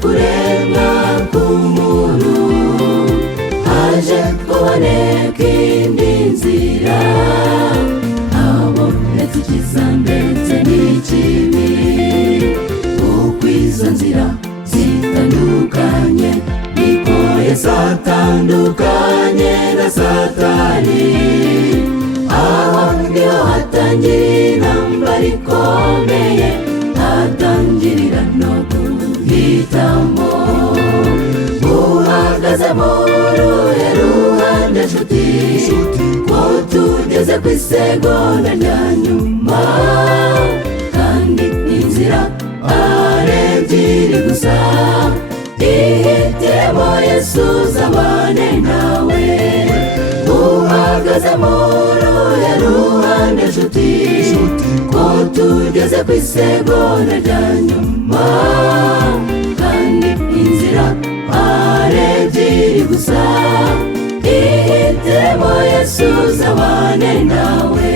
kuremwa k'umuntu haje kuboneka indi nzira, habonetse icyiza ndetse n'ikibi. Uko izo nzira zitandukanye niko Yesu atandukanye na Satani. Aho niho hatangira intambara ikomeye, hatangirira no guhitamo. Uhagaze mu ruhe ruhande nshuti, ko tugeze ku isegonda rya nyuma, kandi inzira ari ebyiri gusa. Ihitemo Yesu uzabane nawe. Uhagaze mu ruhe ruhande nshuti, ko tugeze ku isegonda rya nyuma, kandi inzira ari ebyiri gusa. Ihitemo Yesu uzabane nawe.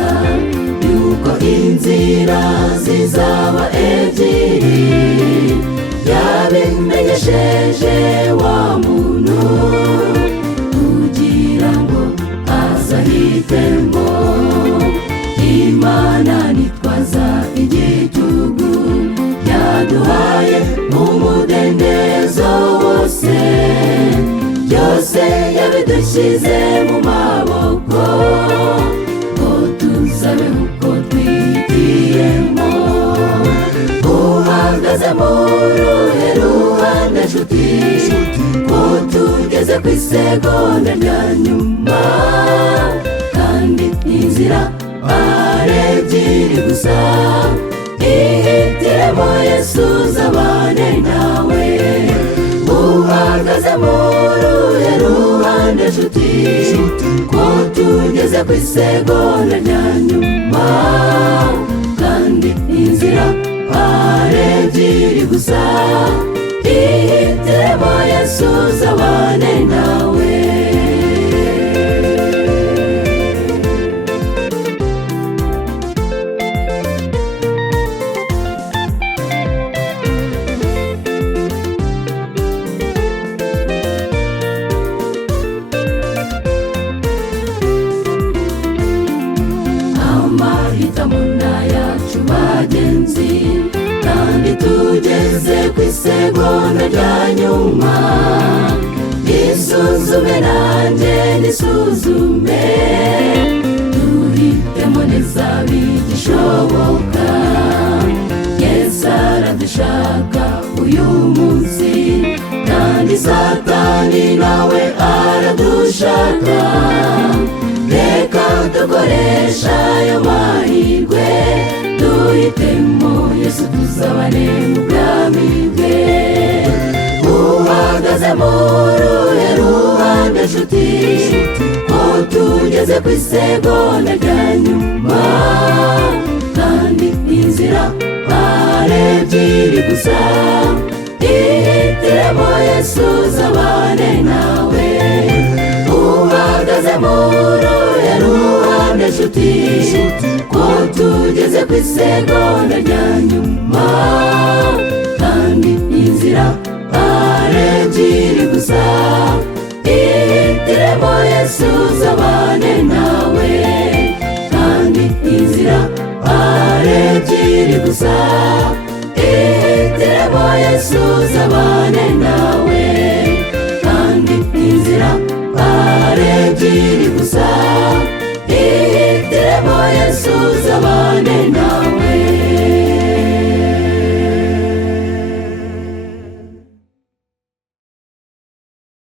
Yuko inzira zizaba ebyiri, yabimenyesheje wa muntu kugira ngo azahitemo. Imana nitwaza igitugu, yaduhaye umudendezo wose, byose yabidushyize mu maboko, tuzabe uko twihitiyemo. Uhagaze mu ruhe ruhande nshuti, ko tugeze ku isegonda rya nyuma, kandi inzira ari ebyiri gusa. Ihitemo Yesu uzabane nawe. Uhagaze mu ruhe ruhande nshuti, ko tugeze ku isegonda rya nyuma, kandi inzira ari ebyiri gusa. Ihitemo Yesu uzabane nawe. Amahitamo n'ayacu bagenzi, kandi tugeze ku isegonda rya nyuma. Isuzume nanjye nisuzume, duhitemo neza bigishoboka. Yesu aradushaka uyu munsi, kandi Satani nawe aradushaka. Reka dukoresha ayo mahirwe, duhitemo Yesu tuzabane mu bwami bwe. Uhagaze mu ruhe ruhande nshuti, ko tugeze ku isegonda rya nyuma, kandi inzira ari ebyiri gusa. Ihitemo Yesu uzabane nawe. Uhagaze mu ruhe ruhande nshuti, ko tugeze ku isegonda rya nyuma,